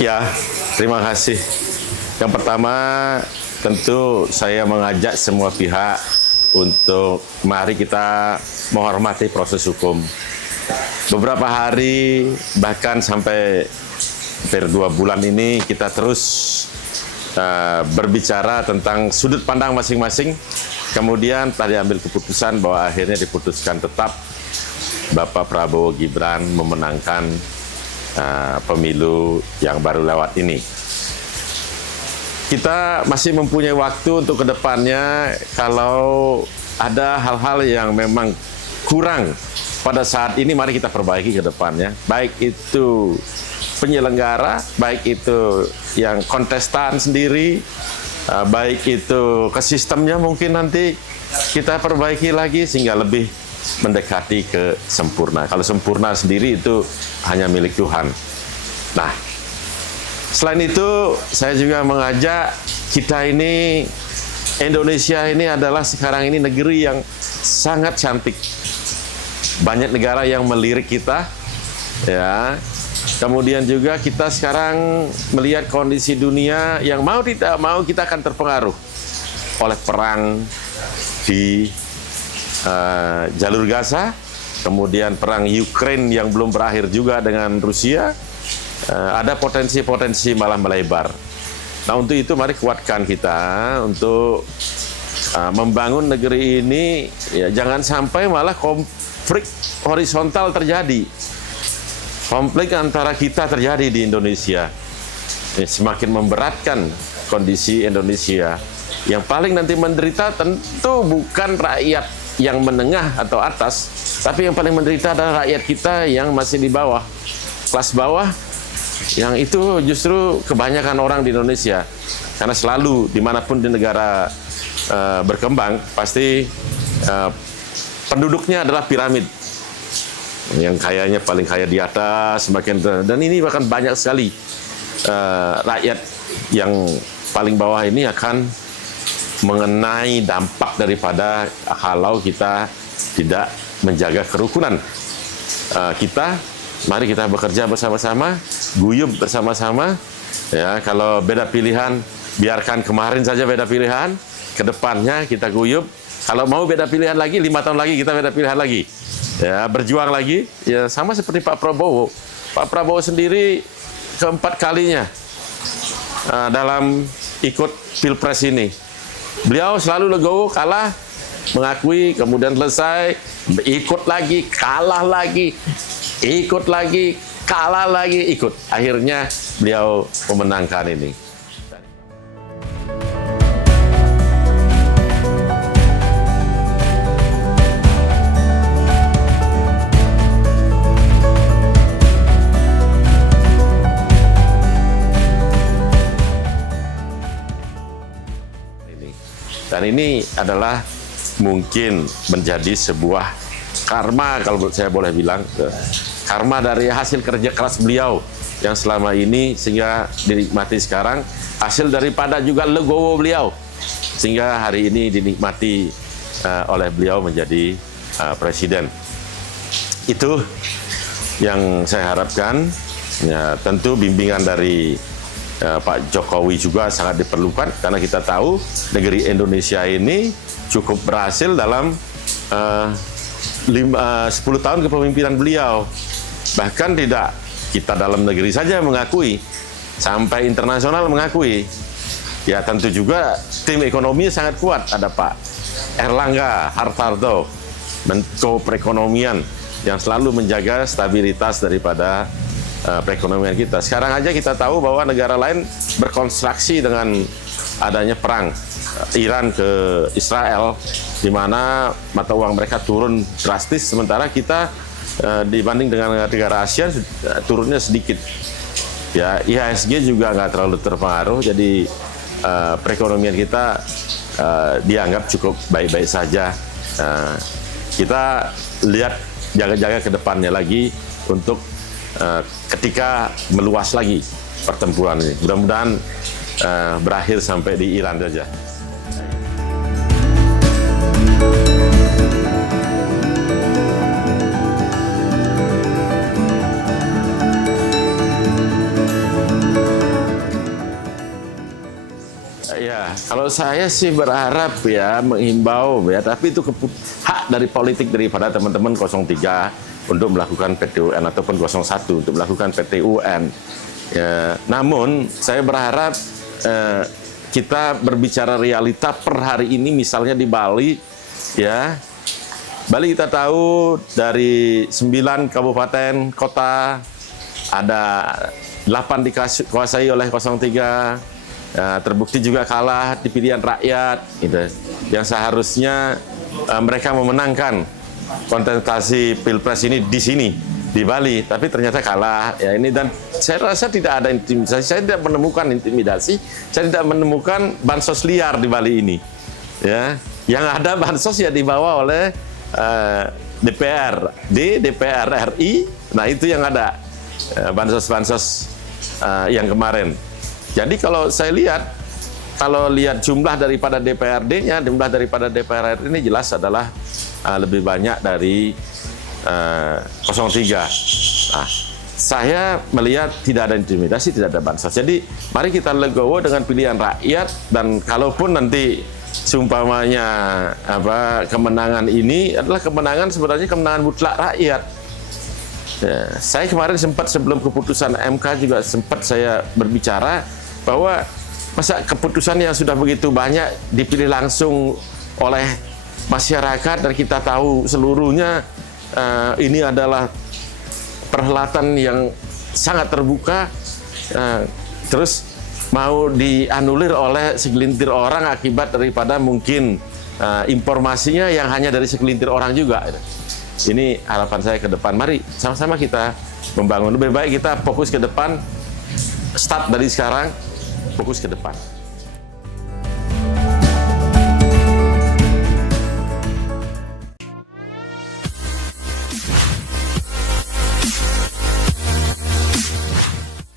Ya, terima kasih. Yang pertama, tentu saya mengajak semua pihak untuk mari kita menghormati proses hukum. Beberapa hari, bahkan sampai hampir 2 bulan ini, kita terus berbicara tentang sudut pandang masing-masing. Kemudian tadi ambil keputusan bahwa akhirnya diputuskan tetap Bapak Prabowo Gibran memenangkan pemilu yang baru lewat ini. Kita masih mempunyai waktu untuk kedepannya kalau ada hal-hal yang memang kurang pada saat ini, mari kita perbaiki ke depannya. Baik itu penyelenggara, baik itu yang kontestan sendiri, baik itu ke sistemnya mungkin nanti kita perbaiki lagi sehingga lebih mendekati ke sempurna. Kalau sempurna sendiri itu hanya milik Tuhan. Nah, selain itu saya juga mengajak kita ini, Indonesia ini adalah sekarang ini negeri yang sangat cantik. Banyak negara yang melirik kita, ya. Kemudian juga kita sekarang melihat kondisi dunia yang mau tidak mau kita akan terpengaruh oleh perang di jalur Gaza, kemudian perang Ukraina yang belum berakhir juga dengan Rusia, ada potensi-potensi malah melebar. Nah, untuk itu mari kuatkan kita untuk membangun negeri ini, ya, jangan sampai malah konflik horizontal terjadi. Konflik antara kita terjadi di Indonesia. Ini semakin memberatkan kondisi Indonesia. Yang paling nanti menderita tentu bukan rakyat yang menengah atau atas, tapi yang paling menderita adalah rakyat kita yang masih di bawah, kelas bawah, yang itu justru kebanyakan orang di Indonesia. Karena selalu dimanapun di negara berkembang, pasti penduduknya adalah piramid. Yang kayanya paling kaya di atas, semakin, dan ini bahkan banyak sekali rakyat yang paling bawah ini akan mengenai dampak daripada kalau kita tidak menjaga kerukunan kita. Mari kita bekerja bersama-sama, guyup bersama-sama. Ya, kalau beda pilihan, biarkan kemarin saja beda pilihan. Kedepannya kita guyup. Kalau mau beda pilihan lagi, 5 tahun lagi kita beda pilihan lagi. Ya, berjuang lagi. Ya, sama seperti Pak Prabowo. Pak Prabowo sendiri keempat kalinya dalam ikut pilpres ini. Beliau selalu legowo, kalah, mengakui, kemudian selesai, ikut lagi, kalah lagi, ikut lagi, kalah lagi, ikut. Akhirnya beliau memenangkan ini. Dan ini adalah mungkin menjadi sebuah karma, kalau saya boleh bilang, karma dari hasil kerja keras beliau yang selama ini sehingga dinikmati sekarang, hasil daripada juga legowo beliau sehingga hari ini dinikmati oleh beliau menjadi presiden. Itu yang saya harapkan. Ya, tentu bimbingan dari Pak Jokowi juga sangat diperlukan, karena kita tahu negeri Indonesia ini cukup berhasil dalam 10 tahun kepemimpinan beliau. Bahkan tidak kita dalam negeri saja mengakui, sampai internasional mengakui. Ya, tentu juga tim ekonomi sangat kuat. Ada Pak Erlangga Hartarto, Menko Perekonomian, yang selalu menjaga stabilitas daripada perekonomian kita. Sekarang aja kita tahu bahwa negara lain berkonstruksi dengan adanya perang Iran ke Israel, di mana mata uang mereka turun drastis, sementara kita dibanding dengan negara Asia turunnya sedikit. Ya, IHSG juga nggak terlalu terpengaruh, jadi perekonomian kita dianggap cukup baik-baik saja. Kita lihat jaga-jaga ke depannya lagi untuk ketika meluas lagi pertempuran ini. Mudah-mudahan berakhir sampai di Iran saja. saya sih berharap ya, menghimbau ya, tapi itu hak dari politik daripada teman-teman 03 untuk melakukan PTUN ataupun 01 untuk melakukan PTUN. Ya, namun saya berharap kita berbicara realita per hari ini, misalnya di Bali, ya. Bali kita tahu dari 9 kabupaten kota ada 8 dikuasai oleh 03. Terbukti juga kalah di pilihan rakyat, gitu. Yang seharusnya mereka memenangkan kontestasi pilpres ini di sini, di Bali, tapi ternyata kalah. Ya ini, dan saya rasa tidak ada intimidasi. Saya tidak menemukan intimidasi. Saya tidak menemukan bansos liar di Bali ini. Ya, yang ada bansos ya dibawa oleh DPR RI. Nah itu yang ada bansos-bansos yang kemarin. Jadi kalau saya lihat, jumlah daripada DPRD-nya, jumlah daripada DPR RI ini jelas adalah lebih banyak dari 03. Nah, saya melihat tidak ada intimidasi, tidak ada bansos. Jadi mari kita legowo dengan pilihan rakyat, dan kalaupun nanti seumpamanya kemenangan ini adalah kemenangan, sebenarnya kemenangan mutlak rakyat. Ya, saya kemarin sempat sebelum keputusan MK juga sempat saya berbicara bahwa masa keputusan yang sudah begitu banyak dipilih langsung oleh masyarakat, dan kita tahu seluruhnya ini adalah perhelatan yang sangat terbuka, terus mau dianulir oleh segelintir orang akibat daripada mungkin informasinya yang hanya dari segelintir orang juga. Ini harapan saya ke depan. Mari sama-sama kita membangun. Lebih baik kita fokus ke depan, start dari sekarang, fokus ke depan.